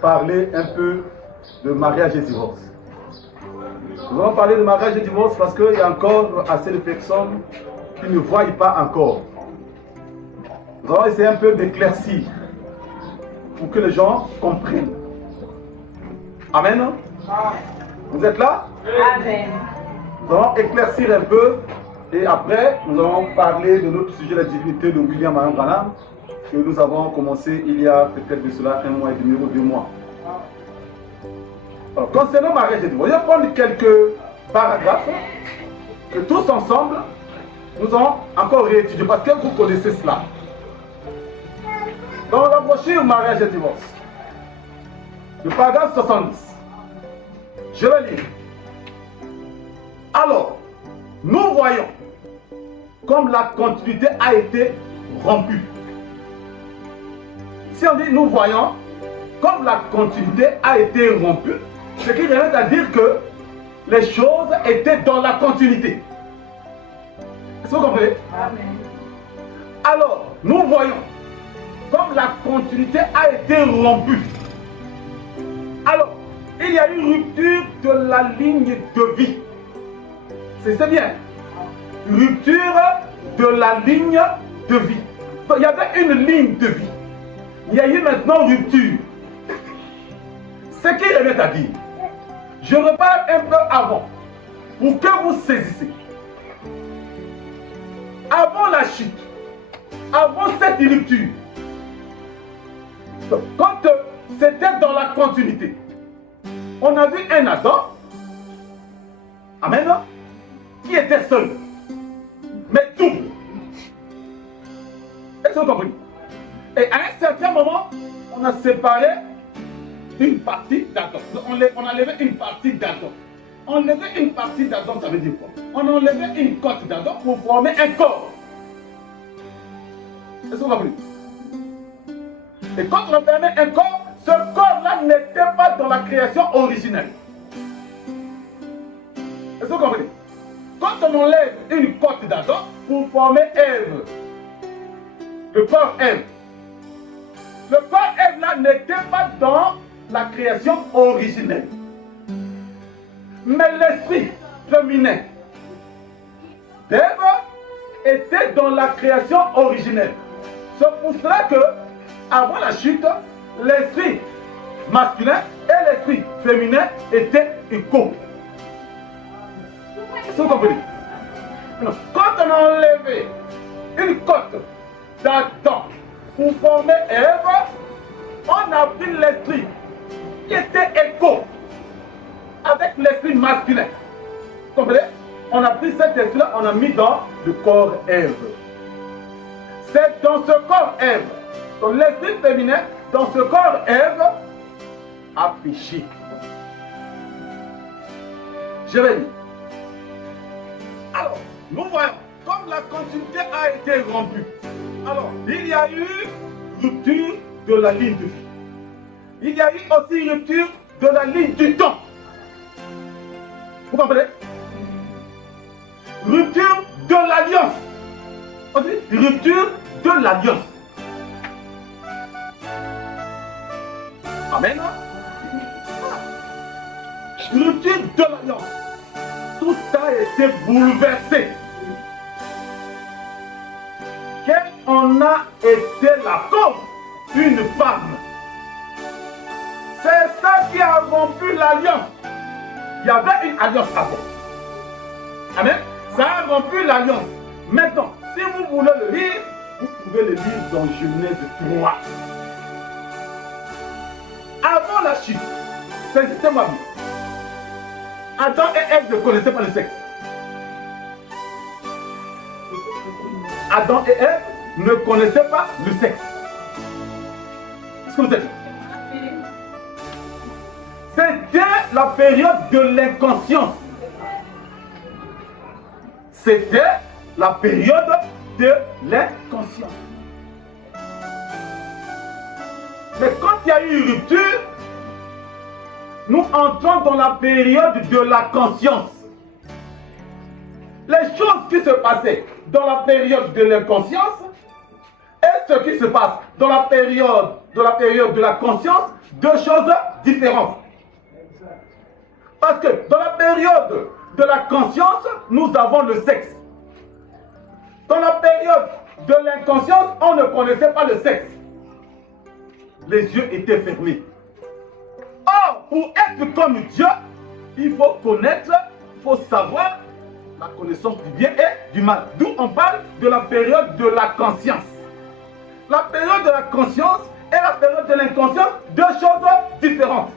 parler un peu de mariage et divorce. Nous allons parler de mariage et divorce parce qu'il y a encore assez de personnes qui ne voient pas encore. Nous allons essayer un peu d'éclaircir pour que les gens comprennent. Amen. Vous êtes là? Amen. Nous allons éclaircir un peu et après nous allons parler de notre sujet, la divinité de William Marion Branham, que nous avons commencé il y a peut-être de cela 1 mois et demi ou 2 mois. Alors, concernant le mariage et divorce, je vais prendre quelques paragraphes que tous ensemble nous allons encore réétudier parce que vous connaissez cela. Dans la brochure mariage et divorce, le paragraphe 70, je vais lire. Alors, nous voyons comme la continuité a été rompue. Si on dit nous voyons comme la continuité a été rompue, ce qui revient à dire que les choses étaient dans la continuité. Est-ce que vous comprenez? Amen. Alors, nous voyons comme la continuité a été rompue. Alors, il y a eu rupture de la ligne de vie. C'est bien. Rupture de la ligne de vie. Donc, il y avait une ligne de vie. Il y a eu maintenant rupture. Ce qui revient à dire, je repars un peu avant pour que vous saisissez. Avant la chute, avant cette rupture, quand c'était dans la continuité, on a vu un Adam, amen, qui était seul, mais double. Est-ce que vous comprenez? Et à un certain moment, on a séparé une partie d'Adam. On a enlevé une partie d'Adam. Enlever une partie d'Adam, ça veut dire quoi? On a enlevé une côte d'Adam pour former un corps. Est-ce que vous comprenez? Et quand on a formé un corps, ce corps-là n'était pas dans la création originelle. Est-ce que vous comprenez? Quand on enlève une côte d'Adam pour former Ève, le corps Ève, le corps Ève-là n'était pas dans la création originelle. Mais l'esprit féminin d'Ève était dans la création originelle. C'est pour cela que, avant la chute, l'esprit masculin et l'esprit féminin étaient égaux. Est-ce que vous comprenez? Quand on a enlevé une côte d'Adam pour former Ève, on a pris l'esprit qui était égaux avec l'esprit masculin. Vous comprenez? On a pris cet esprit-là, on a mis dans le corps Ève. C'est dans ce corps Ève, dans l'esprit féminin, dans ce corps Ève, a péché. Je vais dire. Alors, nous voyons, comme la continuité a été rompue, alors, il y a eu rupture de la ligne de vie. Il y a eu aussi rupture de la ligne du temps. Vous comprenez? Rupture de l'alliance. On dit rupture de l'alliance. Amen. Rupture de l'alliance. Tout a été bouleversé. Quelle en a été la cause? Une femme. C'est ça qui a rompu l'alliance. Il y avait une alliance avant. Amen. Ça a rompu l'alliance. Maintenant, si vous voulez le lire, vous pouvez le lire dans Genèse 3. Avant la chute, saisissez-moi bien. Adam et Ève ne connaissaient pas le sexe. Adam et Ève ne connaissaient pas le sexe. Est-ce que vous êtes? C'était la période de l'inconscience. C'était la période de l'inconscience. Mais quand il y a eu une rupture, nous entrons dans la période de la conscience. Les choses qui se passaient dans la période de l'inconscience et ce qui se passe dans la période de la conscience deux choses différentes. Parce que dans la période de la conscience, nous avons le sexe. Dans la période de l'inconscience, on ne connaissait pas le sexe. Les yeux étaient fermés. Or, pour être comme Dieu, il faut connaître, il faut savoir la connaissance du bien et du mal. D'où on parle de la période de la conscience. La période de la conscience et la période de l'inconscience, deux choses différentes.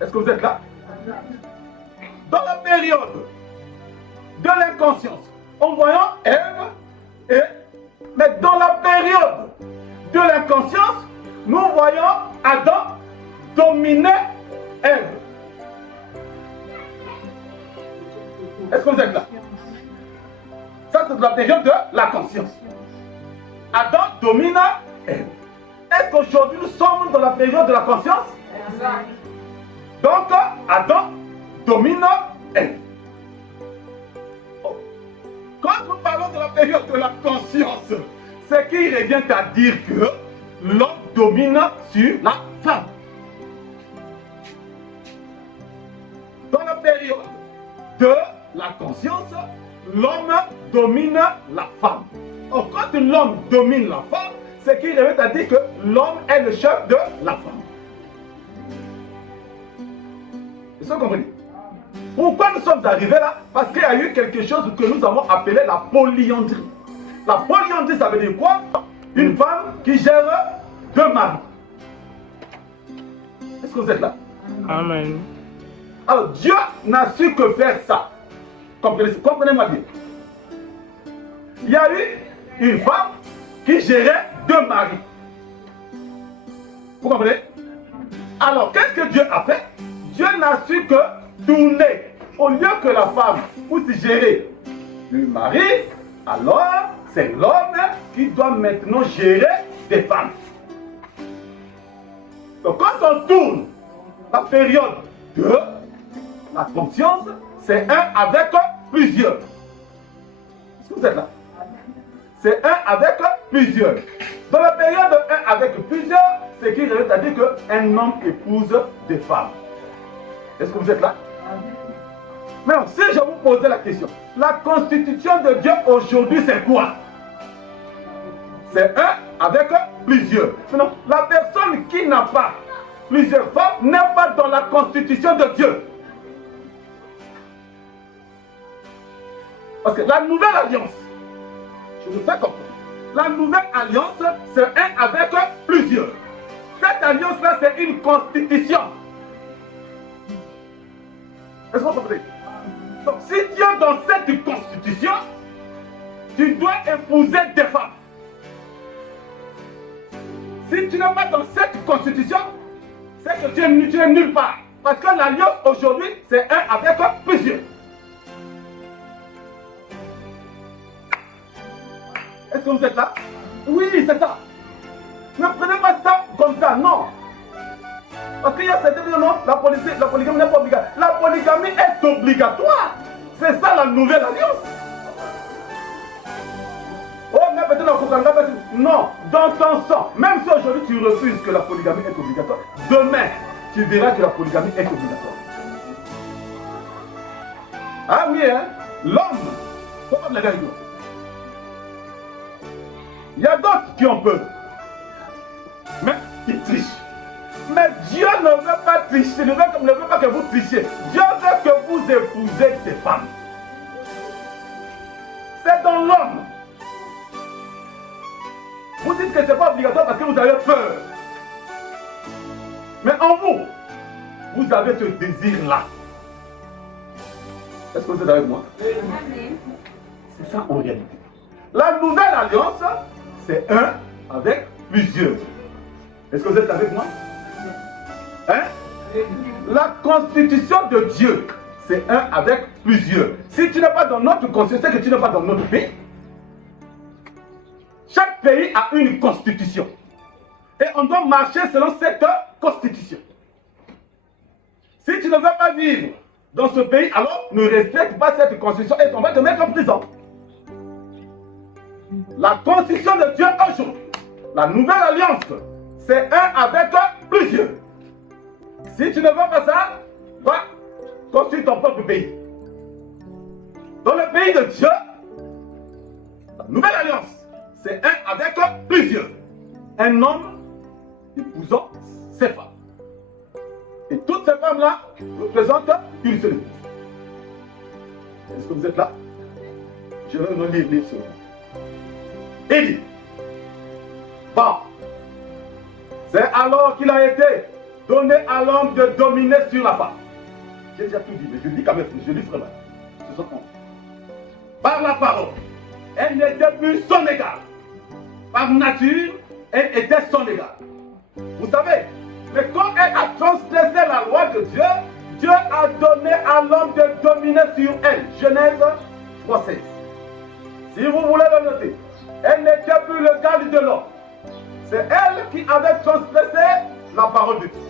Est-ce que vous êtes là? Dans la période de l'inconscience, en voyant Ève, mais dans la période de l'inconscience, nous voyons Adam dominer Ève. Est-ce que vous êtes là? Ça, c'est la période de la conscience. Adam domine Ève. Est-ce qu'aujourd'hui, nous sommes dans la période de la conscience? Donc, Adam domine Ève. Quand nous parlons de la période de la conscience, c'est qu'il revient à dire que l'homme domine sur la femme. Dans la période de la conscience, l'homme domine la femme. Or, quand l'homme domine la femme, c'est qu'il revient à dire que l'homme est le chef de la femme. Est-ce que vous comprenez? Pourquoi nous sommes arrivés là? Parce qu'il y a eu quelque chose que nous avons appelé la polyandrie. La polyandrie, ça veut dire quoi? Une femme qui gère deux maris. Est-ce que vous êtes là? Amen. Alors Dieu n'a su que faire ça. Comprenez-moi bien. Il y a eu une femme qui gérait deux maris. Vous comprenez? Alors qu'est-ce que Dieu a fait? Dieu n'a su que tourner. Au lieu que la femme puisse gérer le mari, alors c'est l'homme qui doit maintenant gérer des femmes. Donc quand on tourne la période de la conscience, c'est un avec plusieurs. Est-ce que vous êtes là? C'est un avec plusieurs. Dans la période de un avec plusieurs, c'est qu'il revient à dire qu'un homme épouse des femmes. Est-ce que vous êtes là? Maintenant, si je vous posais la question, la constitution de Dieu aujourd'hui, c'est quoi? C'est un avec plusieurs. Maintenant, la personne qui n'a pas plusieurs femmes n'est pas dans la constitution de Dieu. Parce que la nouvelle alliance, je vous fais comprendre, la nouvelle alliance, c'est un avec plusieurs. Cette alliance-là, c'est une constitution. Est-ce que vous comprenez? Donc, si tu es dans cette constitution, tu dois épouser des femmes. Si tu n'es pas dans cette constitution, c'est que tu es nulle part. Parce que l'alliance aujourd'hui, c'est un avec plusieurs. Est-ce que vous êtes là? Oui, c'est ça. Ne prenez pas ça comme ça, non. Parce qu'il y a certains qui disent non, la polygamie n'est pas obligatoire. La polygamie est obligatoire. C'est ça la nouvelle alliance. Oh, mais peut-être non, dans ton sang. Même si aujourd'hui tu refuses que la polygamie est obligatoire, demain tu verras que la polygamie est obligatoire. Ah oui, hein? L'homme, faut pas blaguer avec nous. Il y a d'autres qui ont peur, mais qui trichent. Mais Dieu ne veut pas tricher, ne veut pas que vous trichiez. Dieu veut que vous épousez des femmes. C'est dans l'homme. Vous dites que ce n'est pas obligatoire parce que vous avez peur. Mais en vous, vous avez ce désir-là. Est-ce que vous êtes avec moi? C'est ça en réalité. La nouvelle alliance, c'est un avec plusieurs. Est-ce que vous êtes avec moi? Hein? La constitution de Dieu, c'est un avec plusieurs. Si tu n'es pas dans notre constitution, c'est que tu n'es pas dans notre pays. Chaque pays a une constitution. Et on doit marcher selon cette constitution. Si tu ne veux pas vivre dans ce pays, alors ne respecte pas cette constitution et on va te mettre en prison. La constitution de Dieu aujourd'hui, la nouvelle alliance, c'est un avec plusieurs. Si tu ne veux pas ça, va construire ton propre pays. Dans le pays de Dieu, la nouvelle alliance, c'est un avec plusieurs. Un homme épousant ses femmes. Et toutes ces femmes-là représentent une seule épouse. Est-ce que vous êtes là? Je vais me lire sur vous. Il dit, bon, c'est alors qu'il a été donné à l'homme de dominer sur la femme. J'ai déjà tout dit, mais je dis quand même, je dis vraiment. C'est son compte. Par la parole, elle n'était plus son égale. Par nature, elle était son égale. Vous savez, mais quand elle a transgressé la loi de Dieu, Dieu a donné à l'homme de dominer sur elle. Genèse 3:16. Si vous voulez le noter, elle n'était plus le garde de l'homme. C'est elle qui avait transgressé la parole de Dieu.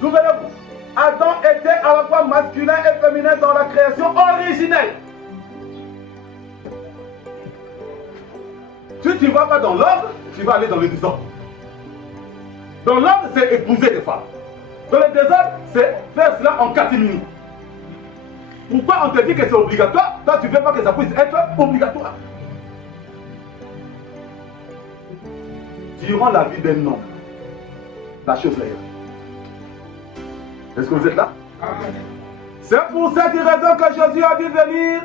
Souvenez-vous, Adam était à la fois masculin et féminin dans la création originelle. Si tu ne vas pas dans l'ordre, tu vas aller dans le désordre. Dans l'ordre, c'est épouser des femmes. Dans le désordre, c'est faire cela en catimini. Pourquoi on te dit que c'est obligatoire? Toi, tu ne veux pas que ça puisse être obligatoire. Durant la vie d'un homme, la chose est. Est-ce que vous êtes là? C'est pour cette raison que Jésus a dû venir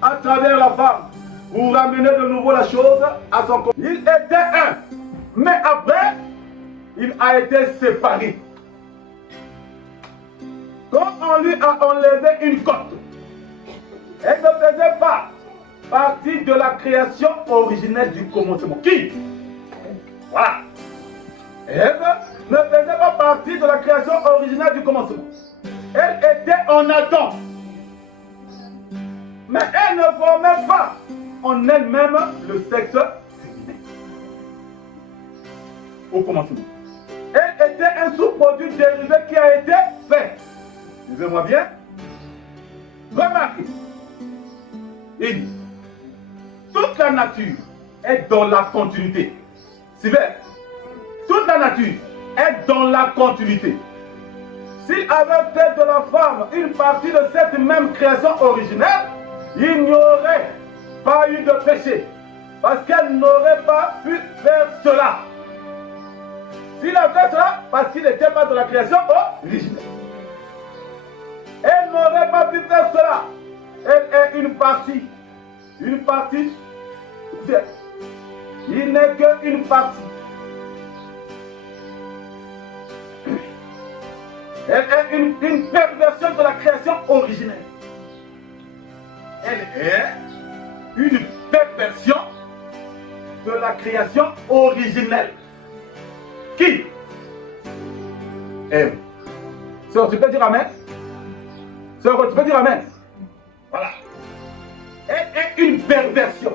à travers la femme pour ramener de nouveau la chose à son corps. Il était un, mais après, il a été séparé. Quand on lui a enlevé une côte, elle ne faisait pas partie de la création originelle du commencement. Qui? Voilà. Ève ne faisait pas partie de la création originelle du commencement. Elle était en Adam. Mais elle ne formait pas en elle-même le sexe féminin. Au commencement. Elle était un sous-produit dérivé qui a été fait. Suivez-moi bien. Remarquez. Il dit, toute la nature est dans la continuité. Suivez. Toute la nature est dans la continuité. S'il avait fait de la femme une partie de cette même création originelle, il n'y aurait pas eu de péché. Parce qu'elle n'aurait pas pu faire cela. S'il a fait cela, parce qu'il n'était pas de la création originelle. Elle n'aurait pas pu faire cela. Elle est une partie. Une partie. Il n'est qu'une partie. Elle est une perversion de la création originelle. Elle est une perversion de la création originelle. Qui? Ève. Sœur, tu peux dire Amen? Sœur, tu peux dire Amen? Voilà. Elle est une perversion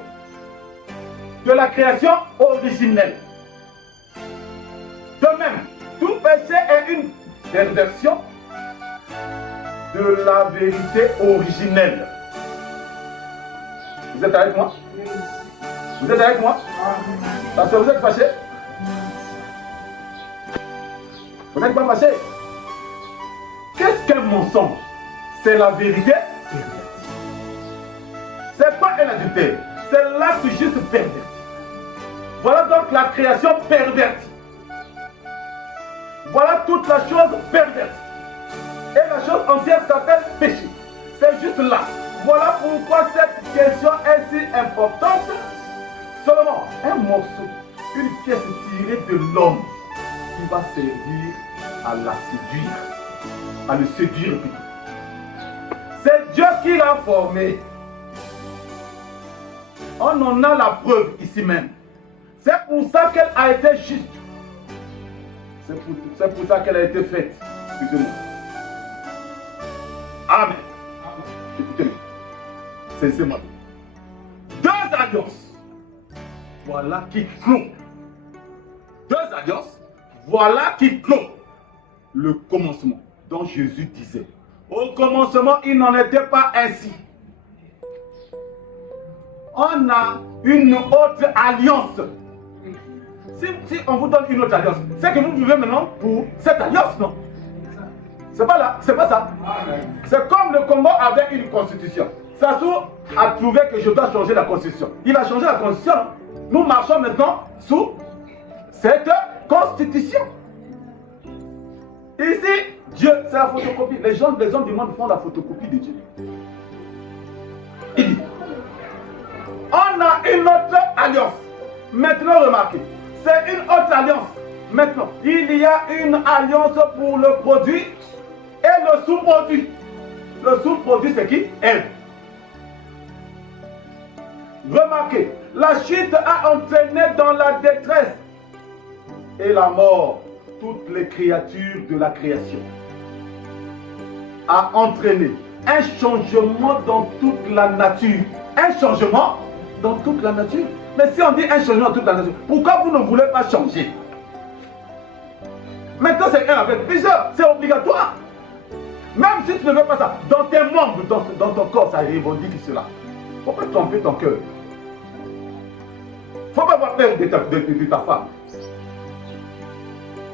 de la création originelle. De même, tout péché est une perversion de la vérité originelle. Vous êtes avec moi? Vous êtes avec moi? Parce que vous êtes fâché? Vous n'êtes pas fâché? Qu'est-ce qu'un mensonge? C'est la vérité pervertie. C'est pas un adultère, c'est l'acte juste perverti. Voilà donc la création pervertie. Voilà toute la chose pervertie. Et la chose entière s'appelle péché. C'est juste là. Voilà pourquoi cette question est si importante. Seulement un morceau, une pièce tirée de l'homme qui va servir à la séduire, à le séduire plutôt. C'est Dieu qui l'a formé. On en a la preuve ici même. C'est pour ça qu'elle a été juste. C'est pour ça qu'elle a été faite. Excusez-moi. Amen. Écoutez-moi. Cessez-moi. Deux alliances. Voilà qui clôt. Deux alliances. Voilà qui clôt le commencement dont Jésus disait. Au commencement, il n'en était pas ainsi. On a une autre alliance. si on vous donne une autre alliance, c'est que vous vivez maintenant pour cette alliance, non? C'est pas là, c'est pas ça. C'est comme le Congo avait une constitution. Sassou a trouvé que je dois changer la constitution. Il a changé la constitution. Nous marchons maintenant sous cette constitution. Ici, Dieu, c'est la photocopie. Les hommes du monde font la photocopie de Dieu. Il dit, on a une autre alliance. Maintenant, remarquez, c'est une autre alliance. Maintenant, il y a une alliance pour le produit et le sous-produit. Le sous-produit, c'est qui? Elle. Remarquez, la chute a entraîné dans la détresse et la mort toutes les créatures de la création. A entraîné un changement dans toute la nature. Un changement dans toute la nature. Mais si on dit un changement dans toute la nature, pourquoi vous ne voulez pas changer? Maintenant c'est un avec plusieurs, c'est obligatoire. Même si tu ne veux pas ça, dans tes membres, dans ton corps, ça revendique cela. Il ne faut pas tromper ton cœur. Il ne faut pas avoir peur de ta femme.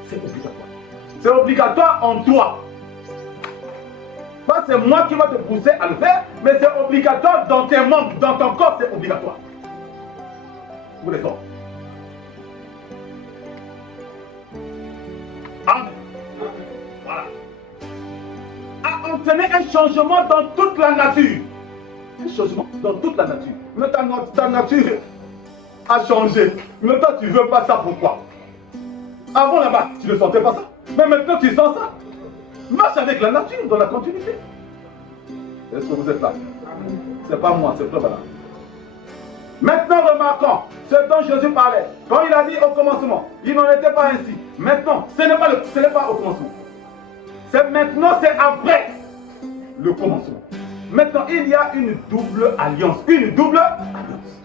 C'est obligatoire. C'est obligatoire en toi. Pas c'est moi qui vais te pousser à le faire, mais c'est obligatoire dans tes membres, dans ton corps, c'est obligatoire. Vous les hommes. Amen. Voilà. A entraîné un changement dans toute la nature. Un changement dans toute la nature. Mais ta nature a changé. Mais toi, tu ne veux pas ça, pourquoi? Avant là-bas, tu ne sentais pas ça. Mais maintenant, tu sens ça. Marche avec la nature, dans la continuité. Est-ce que vous êtes là? C'est pas moi, c'est toi, voilà. Maintenant, remarquons ce dont Jésus parlait. Quand il a dit au commencement, il n'en était pas ainsi. Maintenant, ce n'est pas au commencement. C'est maintenant, c'est après le commencement. Maintenant, il y a une double alliance. Une double alliance.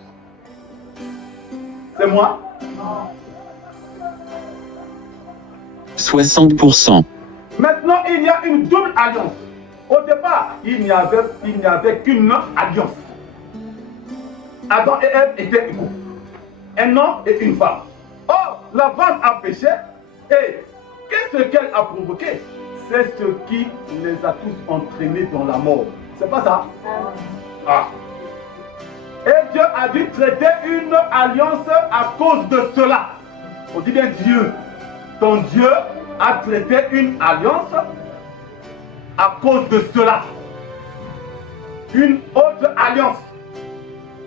C'est moi? 60%. Maintenant, il y a une double alliance. Au départ, il n'y avait qu'une alliance. Adam et Ève étaient égaux. Un homme et une femme. Or, la femme a péché. Et qu'est-ce qu'elle a provoqué? C'est ce qui les a tous entraînés dans la mort. C'est pas ça? Ah. Et Dieu a dû traiter une alliance à cause de cela. On dit bien Dieu. Ton Dieu a traité une alliance à cause de cela. Une autre alliance.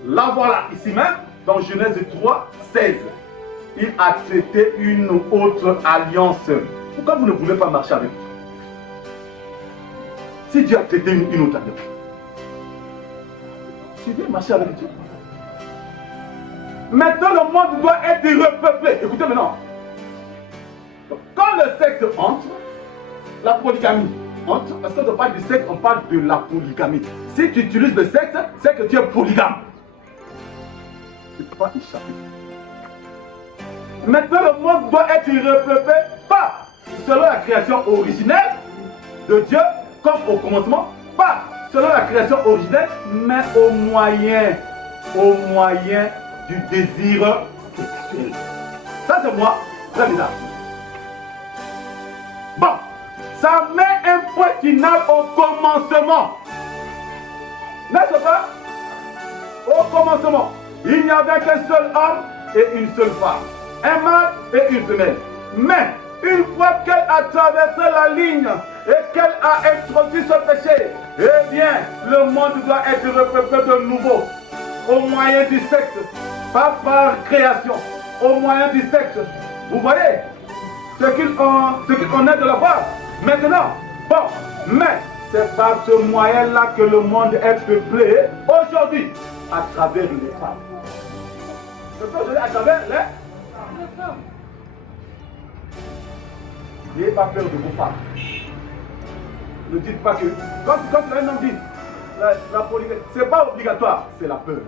La voilà ici même, dans Genèse 3, 16. Il a traité une autre alliance. Pourquoi vous ne voulez pas marcher avec Dieu? Si Dieu a traité une autre alliance, tu veux marcher avec Dieu. Maintenant, le monde doit être repeuplé. Écoutez maintenant. Quand le sexe entre, la polygamie entre, parce qu'on parle du sexe, on parle de la polygamie. Si tu utilises le sexe, c'est que tu es polygame. Tu ne peux pas échapper. Maintenant, le monde doit être repeuplé, pas selon la création originelle de Dieu, comme au commencement, pas selon la création originelle, mais au moyen du désir sexuel. Ça, c'est moi, très bizarre. Bon, ça met un point final au commencement. N'est-ce pas? Au commencement, il n'y avait qu'un seul homme et une seule femme. Un mâle et une femelle. Mais, une fois qu'elle a traversé la ligne et qu'elle a introduit ce péché, eh bien, le monde doit être repeuplé de nouveau. Au moyen du sexe, pas par création, au moyen du sexe. Vous voyez ce qu'on est de la part. Maintenant, bon, mais c'est par ce moyen-là que le monde est peuplé aujourd'hui, à travers les femmes. C'est à travers les femmes. N'ayez pas peur de vos femmes. Ne dites pas que, quand un homme dit la polygamie, ce n'est pas obligatoire, c'est la peur.